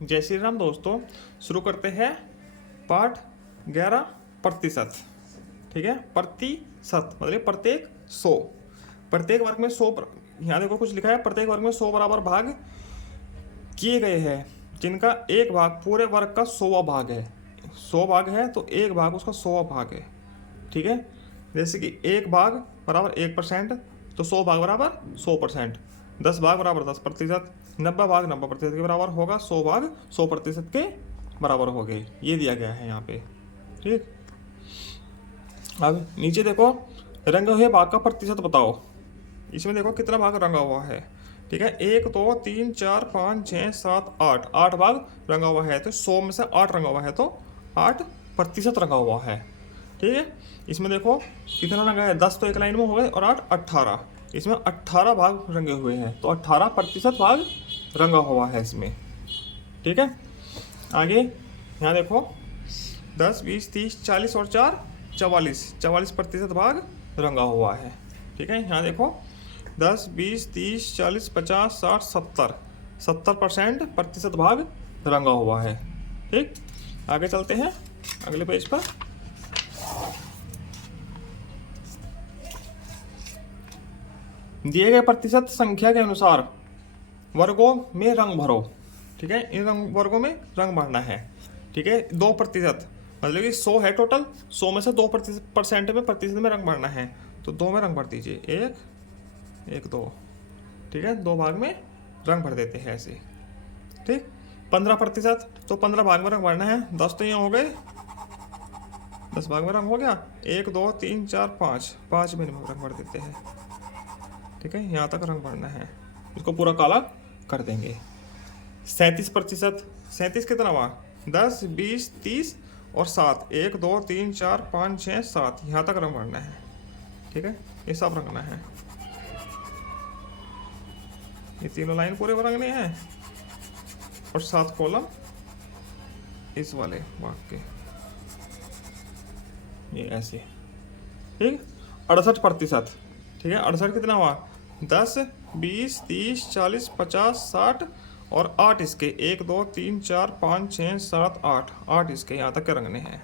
जय श्री राम दोस्तों। शुरू करते हैं पाठ 11 प्रतिशत। ठीक है, प्रतिशत मतलब प्रत्येक 100। प्रत्येक वर्ग में 100 यहाँ देखो कुछ लिखा है, प्रत्येक वर्ग में 100 बराबर भाग किए गए हैं जिनका एक भाग पूरे वर्ग का 100वां भाग है। 100 भाग है तो एक भाग उसका 100वां भाग है। ठीक है, जैसे कि एक भाग बराबर 1%, तो 100 भाग बराबर 100%। 10 भाग बराबर 10%। 90 भाग 90% के बराबर होगा। 100 भाग 100% के बराबर हो गए। ये दिया गया है यहाँ पे। ठीक, अब नीचे देखो, रंगे हुए भाग का प्रतिशत बताओ। इसमें देखो कितना भाग रंगा हुआ है। ठीक है, 1 2 3 4 5 6 7 8, 8 भाग रंगा हुआ है। तो 100 में से 8 रंगा हुआ है तो 8% रंगा हुआ है। ठीक है, इसमें देखो कितना रंगा है, 10 तो एक लाइन में हो गए और 8 18। इसमें 18 भाग रंगे हुए हैं तो 18% भाग रंगा हुआ है इसमें। ठीक है, आगे यहाँ देखो 10 20 30 40 और 4 44% भाग रंगा हुआ है। ठीक है, यहाँ देखो 10 20 30 40 50 60 70% भाग रंगा हुआ है। ठीक, आगे चलते हैं अगले पेज पर। दिए गए प्रतिशत संख्या के अनुसार वर्गों में रंग भरो। ठीक है, इन वर्गों में रंग भरना है। ठीक है, 2% मतलब कि 100 है टोटल, 100 में से 2% में प्रतिशत में रंग भरना है। तो 2 में रंग भर दीजिए, 1 1 2। ठीक है, 2 भाग में रंग भर देते हैं ऐसे। ठीक, 15% तो 15 भाग में रंग भरना है। 10 तो यहाँ हो गए, 10 भाग में रंग हो गया। 1 2 3 4 5, 5 में रंग भर देते हैं। ठीक है, यहाँ तक रंग भरना है, इसको पूरा काला कर देंगे। 37%, 37 कितना हुआ, 10 20 30 और 7, 1 2 3 4 5 6 7, यहाँ तक रंग भरना है। ठीक है, ये सब रंगना है, ये तीनों लाइन पूरे रंगने हैं और 7 कॉलम इस वाले भाग के, ये ऐसे। ठीक, 68%। ठीक है, 68 कितना हुआ, 10 20 30 40 50 60 और 8 इसके, 1 2 3 4 5 6 7 8, 8 इसके, यहाँ तक के रंगने हैं।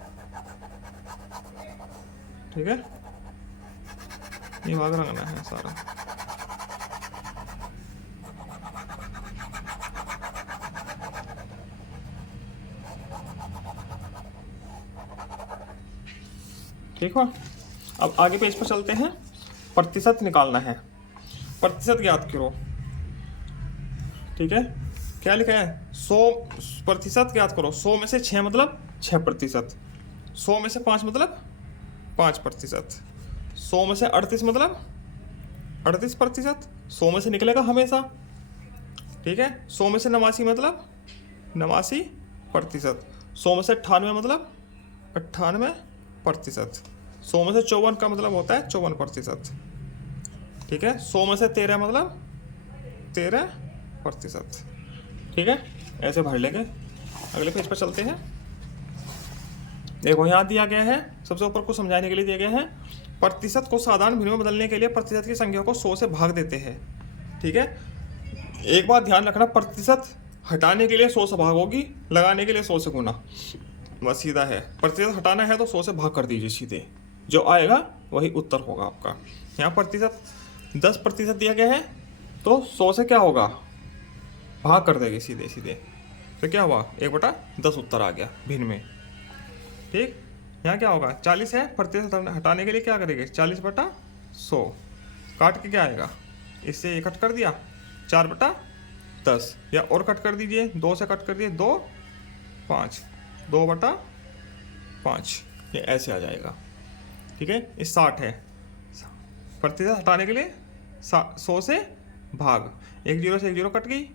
ठीक है, ये भाग रंगना है सारा। ठीक है, अब आगे पेज पर चलते हैं। प्रतिशत निकालना है, प्रतिशत ज्ञात करो। ठीक है, क्या लिखा है, 100% ज्ञात करो। 100 में से 6 मतलब 6%। 100 में से 5 मतलब 5%। 100 में से 38 मतलब 38%। 100 में से निकलेगा हमेशा। ठीक है, 100 में से 89 मतलब 89%। 100 में से 98 मतलब 98%। 100 में से 54 का मतलब होता है 54%। ठीक है, 100 में से 13 मतलब 13%। ठीक है, ऐसे भर लेंगे। अगले पेज पर चलते हैं। देखो यहाँ दिया गया है, सबसे ऊपर को समझाने के लिए दिया गया है, प्रतिशत को साधारण भिन्नों में बदलने के लिए प्रतिशत की संख्या को 100 से भाग देते हैं। ठीक है, एक बात ध्यान रखना, प्रतिशत हटाने के लिए 100 से भाग होगी, लगाने के लिए 100 से गुना, बस सीधा है। प्रतिशत हटाना है तो 100 से भाग कर दीजिए सीधे, जो आएगा वही उत्तर होगा आपका। यहाँ प्रतिशत 10% दिया गया है तो 100 से क्या होगा, भाग कर देंगे सीधे सीधे, तो क्या हुआ 1/10 उत्तर आ गया भिन्न में। ठीक, यहाँ क्या होगा, 40 है, प्रतिशत हटाने के लिए क्या करेंगे, 40/100 काट के क्या आएगा, इससे 1 कट कर दिया, 4/10, या और कट कर दीजिए, 2 से कट कर दिए, 2 5, 2/5, ये ऐसे आ जाएगा। ठीक है, ये 60 है, प्रतिशत हटाने के लिए 100 से भाग, 1 0 से 1 0 कट गई।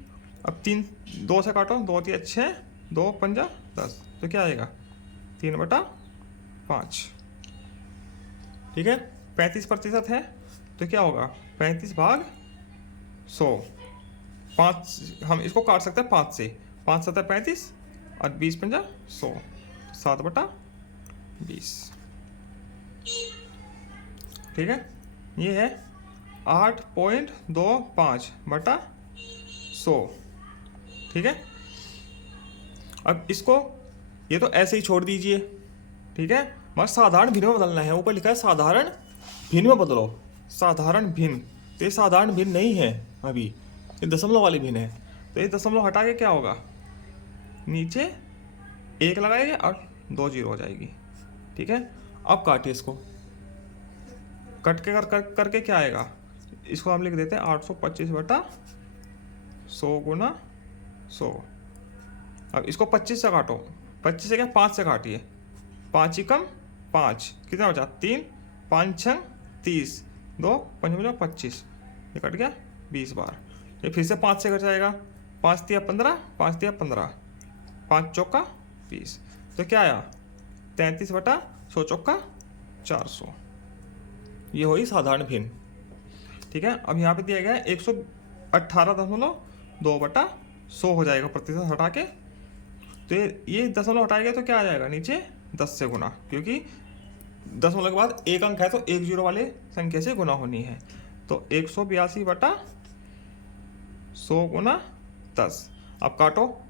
अब 3 2 से काटो, 2 3 6, 2 5 10, तो क्या आएगा 3/5। ठीक है, 35% है तो क्या होगा 35 भाग 100। 5 हम इसको काट सकते हैं 5 से, 5 7 35 और 20 5 100, 7/20। ठीक है, ये है 8.25/100। ठीक है, अब इसको ये तो ऐसे ही छोड़ दीजिए, ठीक है, मगर साधारण भिन्न में बदलना है। ऊपर लिखा है साधारण भिन्न में बदलो, साधारण भिन्न, तो ये साधारण भिन्न नहीं है अभी, ये दशमलव वाली भिन्न है। तो ये दशमलव हटा के क्या होगा, नीचे 1 लगाएंगे और 2 जीरो हो जाएगी, ठीक है। अब काटिए इसको, कट के करके क्या आएगा, इसको हम लिख देते हैं 825/100 गुना 100। अब इसको 25 से काटो, 25 से क्या 5 से काटिए, 5 ही कम 5, कितना बचा 3, 5 छंग 30, 2 5 25, ये कट गया 20 बार। ये फिर से 5 से कट जाएगा, 5 तिया 15, 5 तिया 15, 5 चौका 20, तो क्या आया 33/100 चौका 400, ये हुई साधारण भिन्न, ठीक है। अब यहाँ पे दिया गया है 118.2/100 हो जाएगा प्रतिशत हटा के, तो ये दशमलव हटाएगा तो क्या आ जाएगा नीचे 10 से गुना, क्योंकि दशमलव के बाद एक अंक है तो एक जीरो वाले संख्या से गुना होनी है। तो 182/100 गुना 10। अब काटो,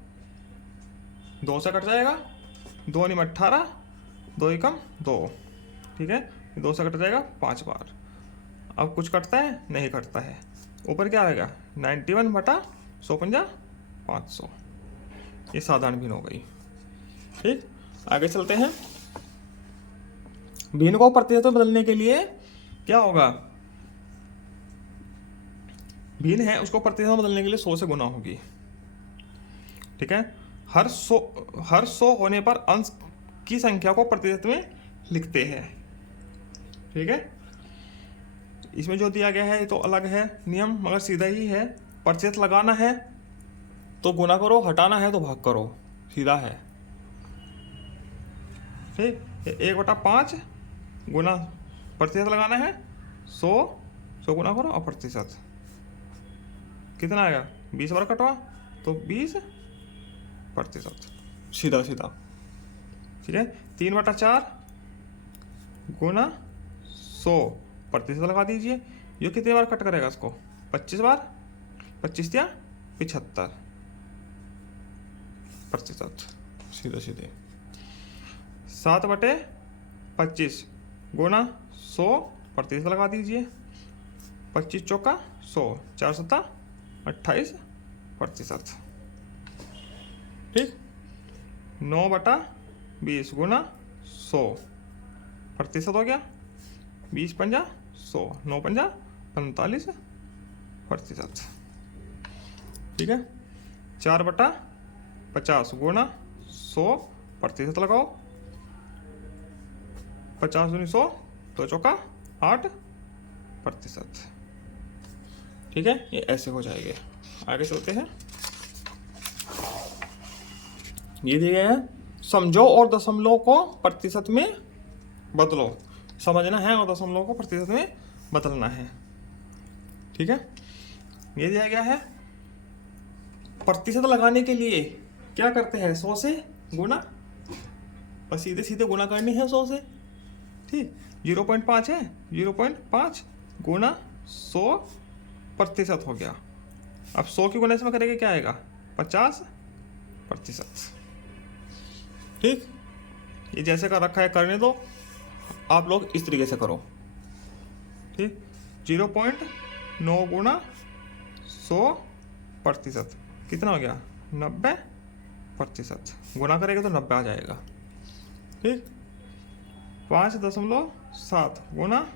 2 से कट जाएगा, 2 × 18, 2 × 2, ठीक है, 2 से कट जाएगा 5 बार। अब कुछ कटता है, नहीं कटता है, ऊपर क्या आएगा 91/100 500, ये साधारण भिन्न हो गई, ठीक। आगे चलते हैं, भिन्न को प्रतिशत में बदलने के लिए क्या होगा, भिन्न है उसको प्रतिशत में बदलने के लिए 100 से गुना होगी, ठीक है। हर 100 होने पर अंश की संख्या को प्रतिशत में लिखते हैं, ठीक है। इसमें जो दिया गया है तो अलग है नियम, मगर सीधा ही है। प्रतिशत लगाना है तो गुना करो, हटाना है तो भाग करो, सीधा है, ठीक। 1/5 गुना प्रतिशत लगाना है, 100 गुना करो और प्रतिशत कितना आएगा 20 बार कटवा तो 20%, सीधा सीधा, ठीक है। 3/4 गुना 100 प्रतिशत लगा दीजिए, ये कितनी बार कट करेगा इसको 25 बार, 25 या 75%, सीधे सीधे। 7/25 गुना 100 प्रतिशत लगा दीजिए, 25 चौका 100, 4 7 28%, ठीक। 9/20 गुना 100 प्रतिशत हो गया, 20 पंजा 100, 9 पंजा 45%, ठीक है। 4/50 गुना 100 प्रतिशत लगाओ, 50 दूनी 100, 2 चौका 8%, ठीक है। ये ऐसे हो जाएंगे। आगे चलते हैं, ये दिया गया है समझो और दशमलव को प्रतिशत में बदलो, समझना है और दशमलव को प्रतिशत में बदलना है, ठीक है। ये दिया गया है प्रतिशत लगाने के लिए क्या करते हैं 100 से गुना, बस सीधे सीधे गुना करनी है 100 से, ठीक। 0.5 है, 0.5 गुना 100% हो गया। अब 100 की गुना इसमें करेंगे क्या आएगा 50%, ठीक। ये जैसे का रखा है करने दो, आप लोग इस तरीके से करो, ठीक। 0.9 गुना 100% कितना हो गया 90%, गुना करेंगे तो 90 आ जाएगा, ठीक। 5.7 गुना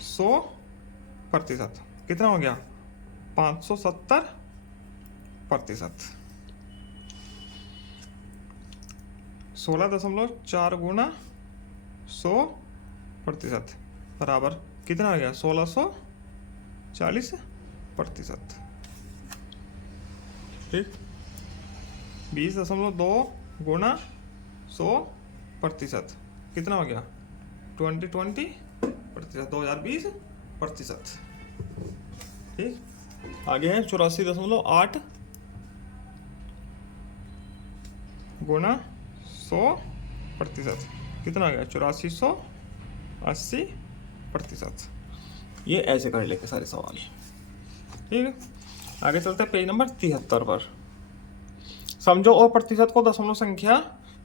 100% कितना हो गया 570%। 16.4 गुना 100% बराबर कितना हो गया 1640%, ठीक। 20.2 गुना 100% कितना हो गया 2020%, ठीक। आगे है 84.8 गुना 100% कितना आ गया 8480%। ये ऐसे कर लेके सारे सवाल, ठीक है। आगे चलते हैं पेज नंबर 73 पर। समझो और प्रतिशत को दशमलव संख्या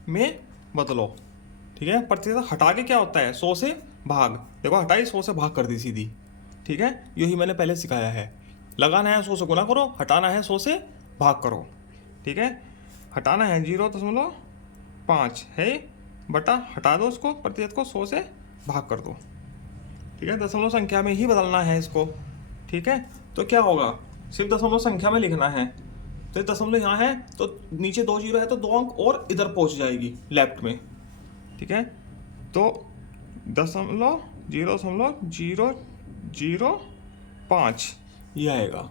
में बदलो। ठीक है, प्रतिशत हटा के क्या होता है, 100 से भाग। देखो हटाई 100 से भाग कर दी सीधी। ठीक है, यही मैंने पहले सिखाया है। लगाना है 100 से गुना करो, हटाना है 100 से भाग करो। ठीक है, हटाना है 0.5 है बटा, हटा दो उसको, प्रतिशत को 100 से भाग कर दो। ठीक है, दशमलव संख्या में ही बदलना है इसको। ठीक है, तो क्या होगा, सिर्फ दशमलव संख्या में लिखना है। तो दशमलव यहाँ है तो नीचे 2 जीरो है तो 2 अंक और इधर पहुँच जाएगी लेफ्ट में। ठीक है, तो 0.005 ये आएगा।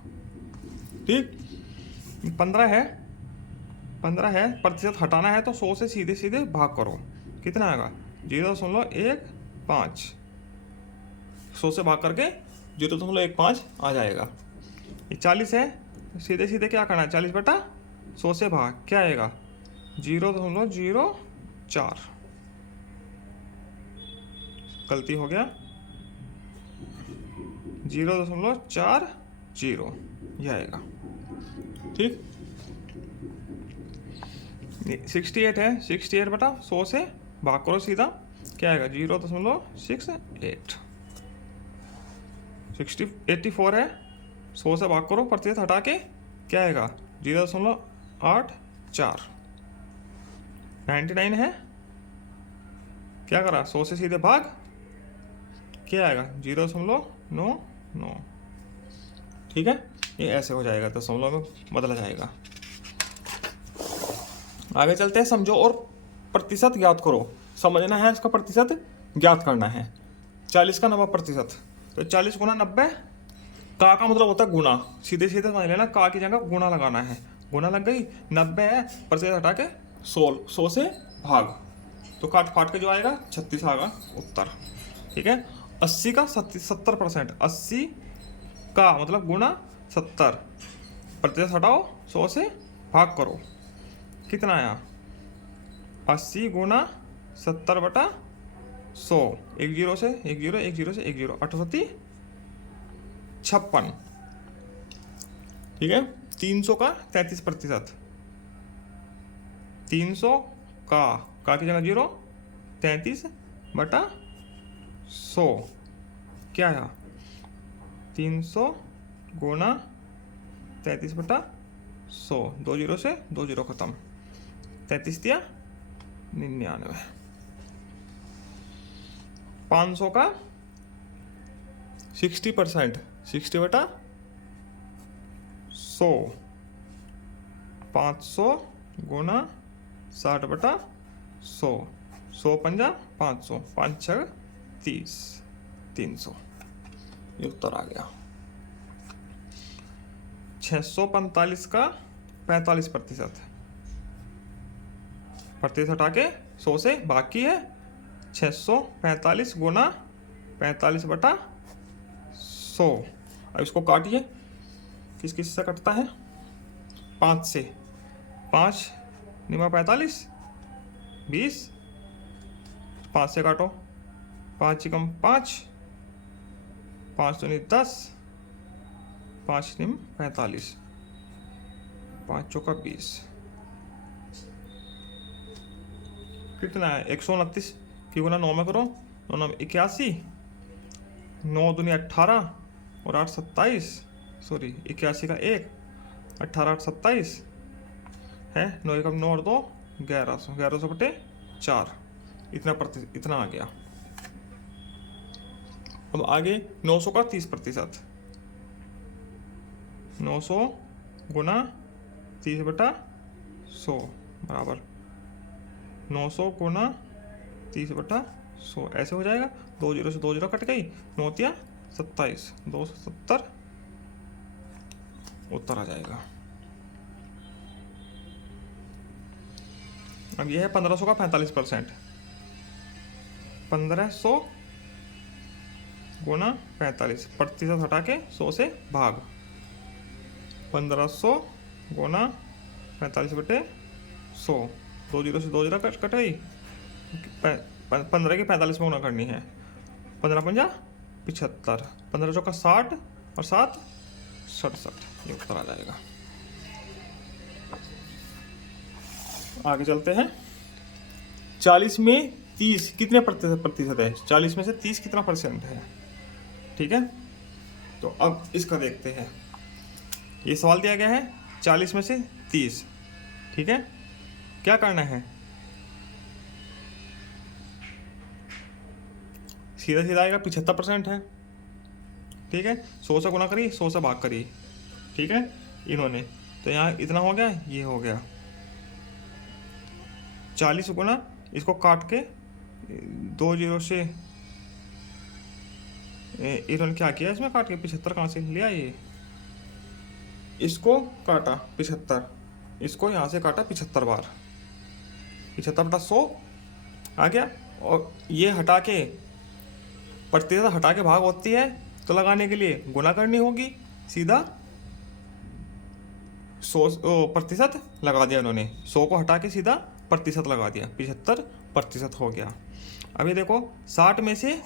ठीक, 15 है, प्रतिशत हटाना है तो 100 से सीधे सीधे भाग करो। कितना आएगा, 0.15। 100 से भाग करके 0.15 आ जाएगा। ये 40 है, सीधे सीधे क्या करना है, 40 बटा 100 से भाग, क्या आएगा 0.04। गलती हो गया, 0.40 यह आएगा। ठीक, 68 है, 68 बटा 100 से भाग करो सीधा, क्या आएगा 0.68। 84 है, 100 से भाग करो, प्रतिशत हटा के क्या आएगा 0.84। 99 है, क्या करा 100 से सीधे भाग, क्या आएगा 0.99। ठीक है, ये ऐसे हो जाएगा, दशमलव में बदला जाएगा। आगे चलते हैं, समझो और प्रतिशत ज्ञात करो। समझना है, इसका प्रतिशत ज्ञात करना है। 40 का 90%, तो 40 गुना 90, का मतलब होता है गुना। सीधे सीधे समझ लेना, का की जगह गुना लगाना है। गुना लग गई, 90 है, प्रतिशत हटा के 100 से भाग, तो काट फाट के जो आएगा 36 आएगा उत्तर। ठीक है, 80 का 70%, 80 का मतलब गुना 70, प्रतिशत हटाओ 100 से भाग करो, कितना आया 80 गुना 70 बटा 100। 1 जीरो से 1 जीरो, 1 जीरो से 1 जीरो, 58 56। ठीक है, 300 का 33%, 300 का की जगह 0, 33 बटा 100, क्या है 300 गुना 33 बटा 100। 2 जीरो से 2 जीरो खत्म, 33 दिया 99। 500 का 60%, 60 बटा 100, 500 गुना 60 बटा 100, 100 पंजा 500, 5 छः 30, 300, ये उत्तर आ गया। 645 का 45%, प्रतिशत हटा के 100 से बाकी है 645 गुना 45 बटा 100। अब इसको काटिए, किस किस से कटता है, 5 से, 5 निमा 45 20, 5 से काटो, 5 चिकम 5, 5 दूनी 10, 5 निम 45, 5 चौका 20, कितना है 129 की गुना 9 में करो, 9 9 81, 9 दूनी 18 और 8 27, सॉरी 81 का 1, 18 8 27 है, 9 एकम 9 और 2 1100, 1100 बटे 4, इतना आ गया। अब आगे 900 का 30%, 900 गुना 30 बटा 100 बराबर 900 गुना 30 बटा 100, ऐसे हो जाएगा। 2 जीरो से 2 जीरो कट गई, 9 तिया 27, 270 उत्तर आ जाएगा। अब यह है 1500 का 45%, 1500 गुना 45, प्रतिशत हटा के 100 से भाग, 1500 गुना 45 बटे 100, 2 जीरो से 2 जीरो कट गई, 15 की 45 में गुना करनी है, 15 पंजा 75, 15 चौका 60 और 7 67, ये उत्तर आ जाएगा। आगे चलते हैं। 40 में 30 कितने प्रतिशत है? 40 में से 30 कितना परसेंट है? ठीक है, तो अब इसका देखते हैं। ये सवाल दिया गया है 40 में से 30, ठीक है, क्या करना है? सीधा सीधा आएगा, 75% है, ठीक है। 100 से गुना करिए, 100 से भाग करिए, ठीक है, इन्होंने, तो यहाँ इतना हो गया, ये हो गया 40 गुना, इसको काट के 2 0 से इन्होंने क्या किया इसमें काट के 75 कहाँ से लिया? ये इसको काटा 75, इसको यहाँ से काटा 75 बार, 75/100 आ गया। और ये हटा के प्रतिशत हटा के भाग होती है, तो लगाने के लिए गुना करनी होगी, सीधा 100% लगा दिया उन्होंने, 100 को हटा के सीधा प्रतिशत लगा दिया, 75% हो गया। अभी देखो 60 में से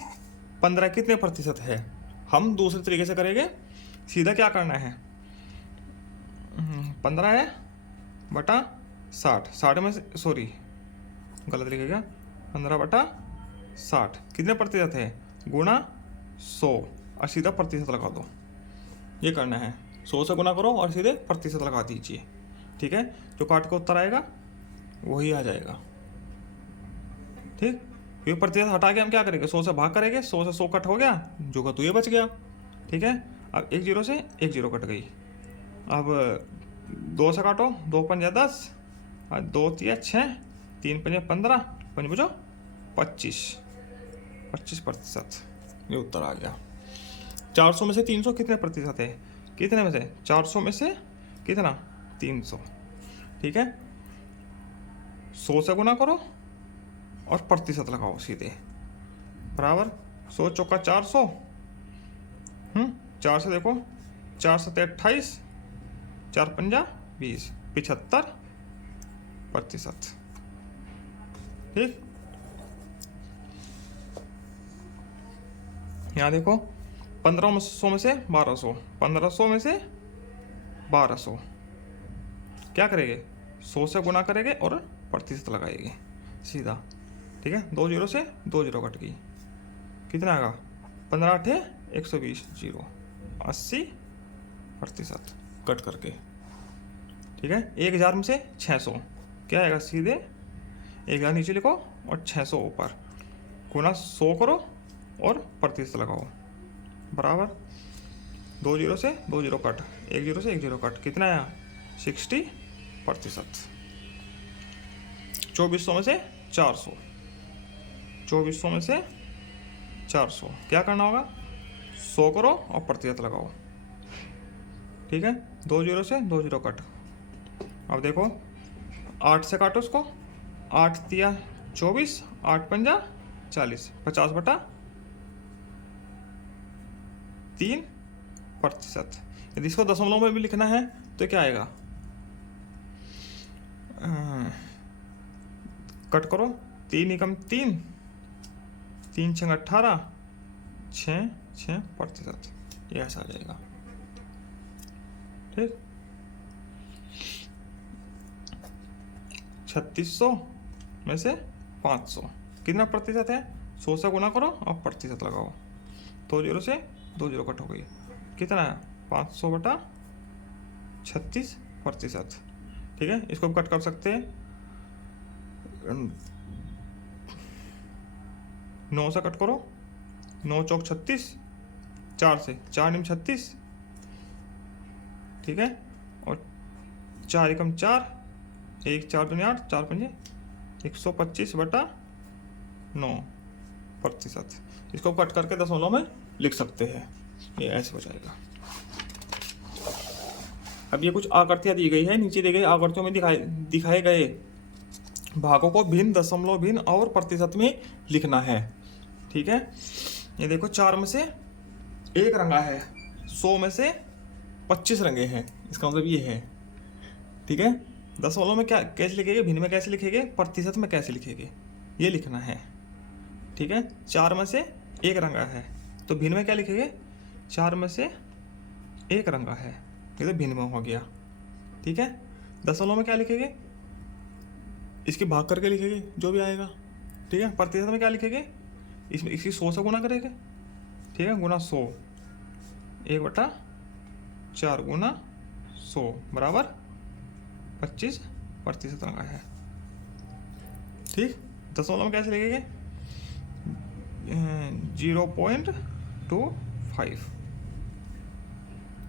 15 कितने प्रतिशत है? हम दूसरे तरीके से करेंगे, सीधा क्या करना है, 15 है बटा 60, 60 में से, सॉरी गलत लिखा गया, 15/60 कितने प्रतिशत है? गुणा 100 और सीधा प्रतिशत लगा दो, ये करना है। 100 से गुना करो और सीधे प्रतिशत लगा दीजिए, ठीक है, जो काट के उत्तर आएगा वही आ जाएगा, ठीक। ये प्रतिशत हटा के हम क्या करेंगे? 100 से भाग करेंगे, 100 से 100 कट हो गया, जो का तो ये बच गया, ठीक है। अब 1 0 से 1 0 कट गई। अब 2 से काटो, 2 पंजा 10 और 2 तिया 6, 3 पंजा 15, 5 बचो 25%, ये उत्तर आ गया। 400 में से 300 कितने प्रतिशत है? कितने में से? 400 में से कितना? 300, ठीक है। 100 से गुना करो और प्रतिशत लगाओ सीधे, बराबर 100 चौका 400, 4 से देखो, 4 7 28, 4 पंजा 20, 75%, ठीक। यहाँ देखो 1500 में से 1200, 1500 में से 1200, क्या करेंगे? 100 से गुना करेंगे और प्रतिशत लगाएंगे सीधा, ठीक है। 2 0 से 2 0 कट गई, कितना आएगा? 15 8 120, 0 80% कट करके, ठीक है। 1000 में से 600 क्या आएगा? सीधे 1000 नीचे लिखो और 600 ऊपर, गुना 100 करो और प्रतिशत लगाओ, बराबर 2 0 से 2 0 कट, 1 0 से 1 0 कट, कितना आया? 60%। 2400 में से 400, 2400 में से 400 क्या करना होगा? 100 करो और प्रतिशत लगाओ, ठीक है। 2 0 से 2 0 कट। अब देखो 8 से काटो उसको, 8 तिया 24, 8 पंजा 40, 50/3%। यदि इसको दशमलव में भी लिखना है तो क्या आएगा? कट करो, 3 एकम 3, 3 6 18, 6%, ये ऐसा आ जाएगा, ठीक। 3600 में से 500 कितना प्रतिशत है? 100 से गुना करो और प्रतिशत लगाओ, 2 0 से 2 0 कट हो गई, कितना है? 500/36%, ठीक है। इसको भी कट कर सकते हैं, 9 से कट करो, 9 चौक 36, 4 से 4 निम 36, ठीक है, और 4 एकम 4, 1 4 2 8, 4 पंजे 125/9%। इसको कट करके दशमलव में लिख सकते हैं, ये ऐसे हो जाएगा। अब ये कुछ आकृतियाँ दी गई है, नीचे दी गई आकृतियों में दिखाए गए भागों को भिन्न, दशमलव भिन्न और प्रतिशत में लिखना है, ठीक है। ये देखो 4 में से 1 रंगा है, 100 में से 25 रंगे हैं, इसका मतलब ये है, ठीक है। दशमलव में क्या कैसे लिखेंगे, भिन्न में कैसे लिखेंगे, प्रतिशत में कैसे लिखेंगे, ये लिखना है, ठीक है। 4 में से 1 रंगा है तो भिन्न में क्या लिखेंगे? 4 में से 1 रंगा है, ये तो भिन्न में हो गया, ठीक है। दशमलव में क्या लिखेंगे? इसकी भाग करके लिखेंगे जो भी आएगा, ठीक है। प्रतिशत में क्या लिखेंगे, इसमें इसकी 100 से गुना करेंगे, ठीक है, गुना 100, 1/4 गुना 100 बराबर 25% रंगा है, ठीक। दशमलव में कैसे लिखेंगे, 0.25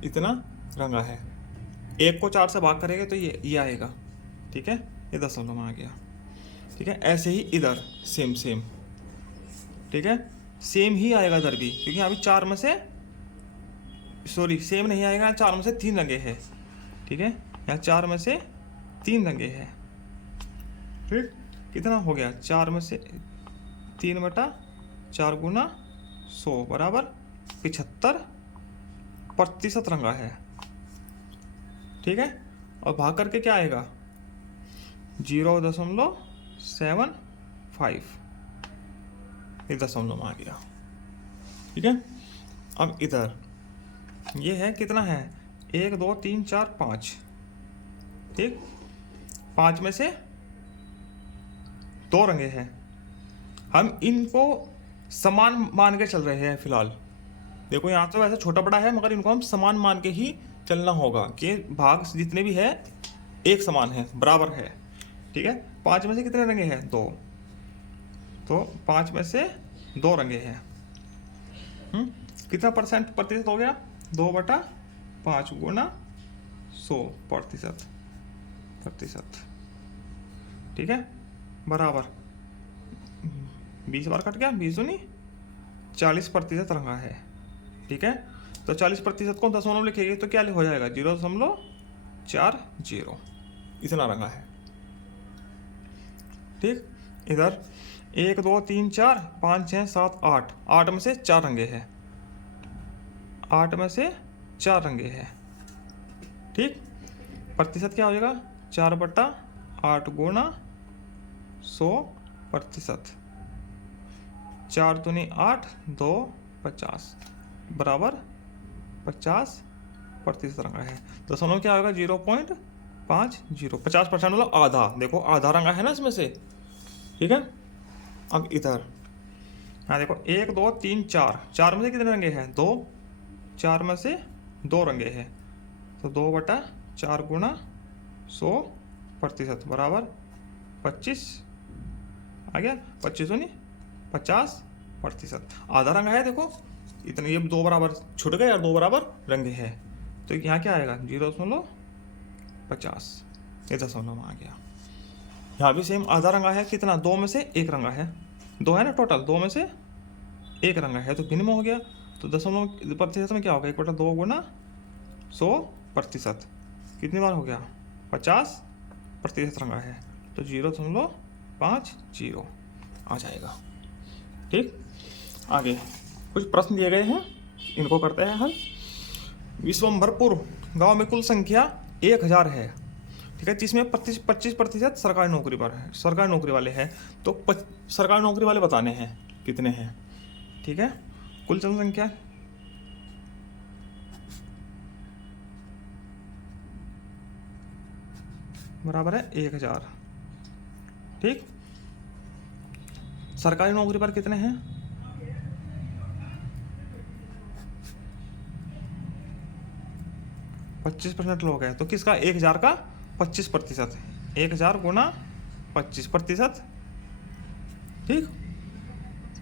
इतना रंगा है। 1 को 4 से भाग करेंगे तो ये आएगा, ठीक है, ये दशमलव में आ गया, ठीक है। ऐसे ही इधर सेम, ठीक है, सेम ही आएगा इधर भी, क्योंकि यहाँ भी 4 में से, सॉरी सेम नहीं आएगा, 4 में से 3 रंगे हैं, ठीक है, यहाँ 4 में से 3 रंगे हैं, ठीक। कितना हो गया, 4 में से 3/4 गुना 100 बराबर 75% रंगा है, ठीक है। और भाग करके क्या आएगा, 0.75, ये दशमलव में आ गया, ठीक है। अब इधर ये है, कितना है, 1 2 3 4 5, ठीक। 5 में से 2 रंगे हैं, हम इनको समान मान के चल रहे हैं फिलहाल। देखो यहाँ तो वैसे छोटा बड़ा है, मगर इनको हम समान मान के ही चलना होगा कि भाग जितने भी है एक समान है, बराबर है, ठीक है। 5 में से कितने रंगे हैं, 2, तो 5 में से 2 रंगे हैं, कितना प्रतिशत हो गया, 2/5 गुना 100% ठीक है, बराबर 20 बार कट गया, 20 नहीं 40% रंगा है, ठीक है। तो 40% को दशमलव लिखेंगे तो क्या हो जाएगा, 0.40 इतना रंगा है, ठीक। इधर 1 2 3 4 5 6 7 8, 8 में से 4 रंगे हैं, 8 में से 4 रंगे हैं, ठीक। प्रतिशत क्या हो जाएगा, 4/8 गुना 100%, 4 दूनी 8 2 50 बराबर 50% रंगा है। दशमलव क्या होगा, 0.50, 50% मतलब आधा, देखो आधा रंगा है ना इसमें से, ठीक है। अब इधर यहाँ देखो 1 2 3 4, 4 में से कितने रंगे हैं, 2, 4 में से 2 रंगे हैं, तो 2/4 गुना 100% बराबर 25 आ गया, 25 नहीं 50%, आधा रंगा है। देखो इतने, ये 2 बराबर छूट गए और 2 बराबर रंगे हैं, तो यहाँ क्या आएगा, 0.50, ये दशमलव में आ गया। यहाँ भी सेम आधा रंगा है, कितना, 2 में से 1 रंगा है, 2 है ना टोटल, 2 में से 1 रंगा है, तो भिन्न में हो गया, तो दशमलव प्रतिशत में क्या होगा, 1/2 गुना 100%, कितनी बार हो गया, 50% रंगा है, तो 0.50 आ जाएगा, ठीक। आगे कुछ प्रश्न दिए गए हैं, इनको करते हैं हल। विश्वम्भरपुर गांव में कुल संख्या 1000 है, ठीक है, जिसमें 25% सरकारी नौकरी पर है, सरकारी नौकरी वाले हैं, तो सरकारी नौकरी वाले बताने हैं कितने हैं, ठीक है। कुल जनसंख्या बराबर है 1000, ठीक। सरकारी नौकरी पर कितने हैं, 25% लोग हैं, तो किसका, 1000 का 25%, 1000 गुना 25%, ठीक।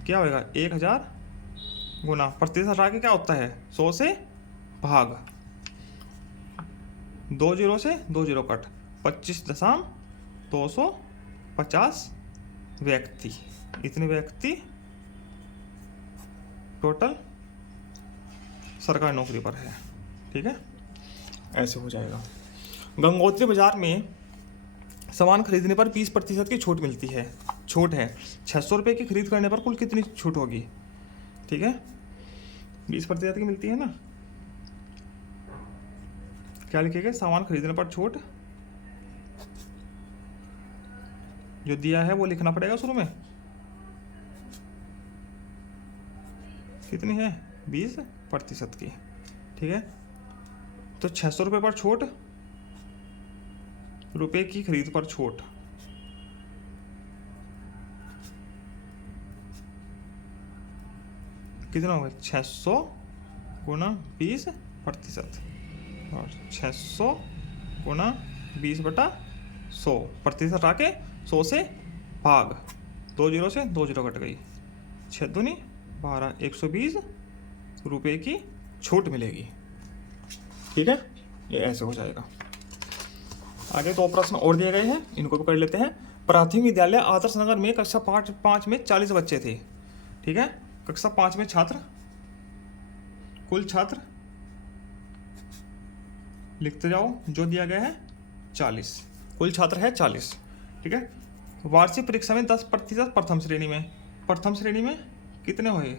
क्या होगा, 1000 गुना प्रतिशत आगे क्या होता है, 100 से भाग, 2 जीरो से 2 जीरो कट, 25.250 व्यक्ति, इतने व्यक्ति टोटल सरकारी नौकरी पर है, ठीक है, ऐसे हो जाएगा। गंगोत्री बाजार में सामान खरीदने पर 20% की छूट मिलती है, छूट है 600 रुपये की खरीद करने पर कुल कितनी छूट होगी, ठीक है, 20% की मिलती है ना, क्या लिखेंगे, सामान खरीदने पर छूट जो दिया है वो लिखना पड़ेगा शुरू में, कितनी है, 20% की, ठीक है। तो 600 रुपये पर छूट, रुपये की खरीद पर छूट, कितना होगा 600 गुना 20% और 600 गुना 20/100 प्रतिशत आके 100 से भाग, 2 जीरो से 2 जीरो कट गई, 6 दूनी 12, 120 रुपये की छूट मिलेगी। ठीक है, ये ऐसे हो जाएगा। आगे 2 प्रश्न और दिए गए हैं, इनको भी कर लेते हैं। प्राथमिक विद्यालय आदर्श नगर में कक्षा 5 में 40 बच्चे थे। ठीक है, कक्षा 5 में छात्र, कुल छात्र लिखते जाओ जो दिया गया है 40, कुल छात्र है 40। ठीक है, वार्षिक परीक्षा में 10% प्रथम श्रेणी में, प्रथम श्रेणी में कितने हुए,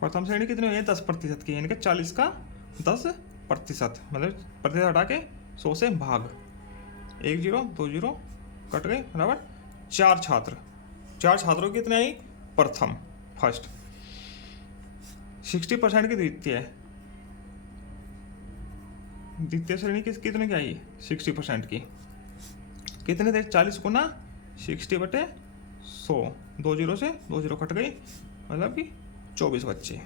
प्रथम श्रेणी कितने हुए 10% की, यानी कि 40 का 10%, मतलब प्रतिशत हटा के 100 से भाग, 1 जीरो 2 जीरो कट गए, बराबर 4 छात्र, 4 छात्रों की कितने आई प्रथम, फर्स्ट। 60% की द्वितीय, द्वितीय श्रेणी कितने की आई 60% की, कितने थे 40 गुना 60/100, 2 जीरो से 2 जीरो कट गई, मतलब कि 24 बच्चे।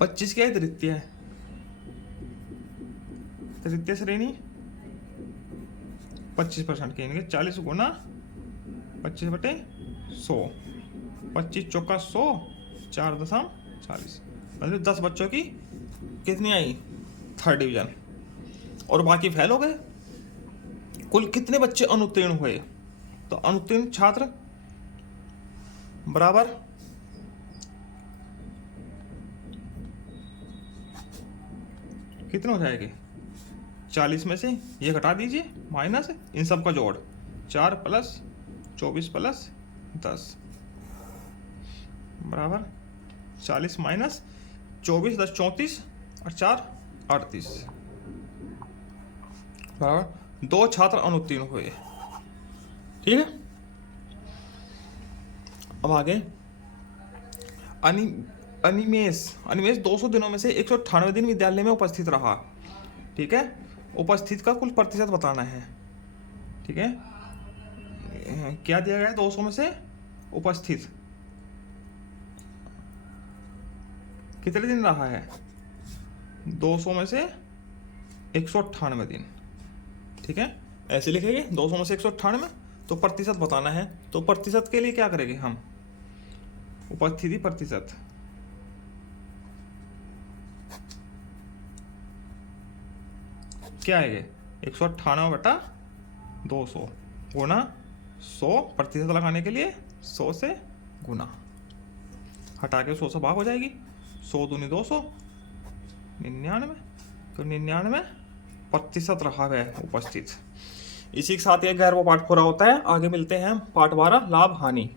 25 क्या है तृतीय, तृतीय श्रेणी 25% की, यानी कि 40 गुना 25/100, 25 चौका 100, 4.40, मतलब 10 बच्चों की कितनी आई 3rd डिवीजन, और बाकी फेल हो गए। कुल कितने बच्चे अनुत्तीर्ण हुए, तो अनुत्तीर्ण छात्र बराबर कितने हो जाएंगे, 40 में से ये घटा दीजिए माइनस इन सब का जोड़, 4 + 24 + 10 बराबर 40 माइनस 24, 10 34 और 4 38 बराबर 2 छात्र अनुत्तीर्ण हुए। ठीक है, अब आगे अनिमेश 200 दिनों में से 198 दिन विद्यालय में उपस्थित रहा। ठीक है, उपस्थित का कुल प्रतिशत बताना है। ठीक है, क्या दिया गया है 200 में से उपस्थित कितने दिन रहा है, 200 में से 198 दिन। ठीक है, ऐसे लिखेंगे 200 में से 198, तो प्रतिशत बताना है, तो प्रतिशत के लिए क्या करेंगे हम, उपस्थिति प्रतिशत, क्या आएगा 198/200 गुना 100, प्रतिशत लगाने के लिए 100 से गुना, हटा के 100 से भाग हो जाएगी, 100 दूनी 200, 99, तो 99% रहा है उपस्थित। इसी के साथ एक गैर वो पाठ पूरा होता है। आगे मिलते हैं पाठ 12 लाभ हानि।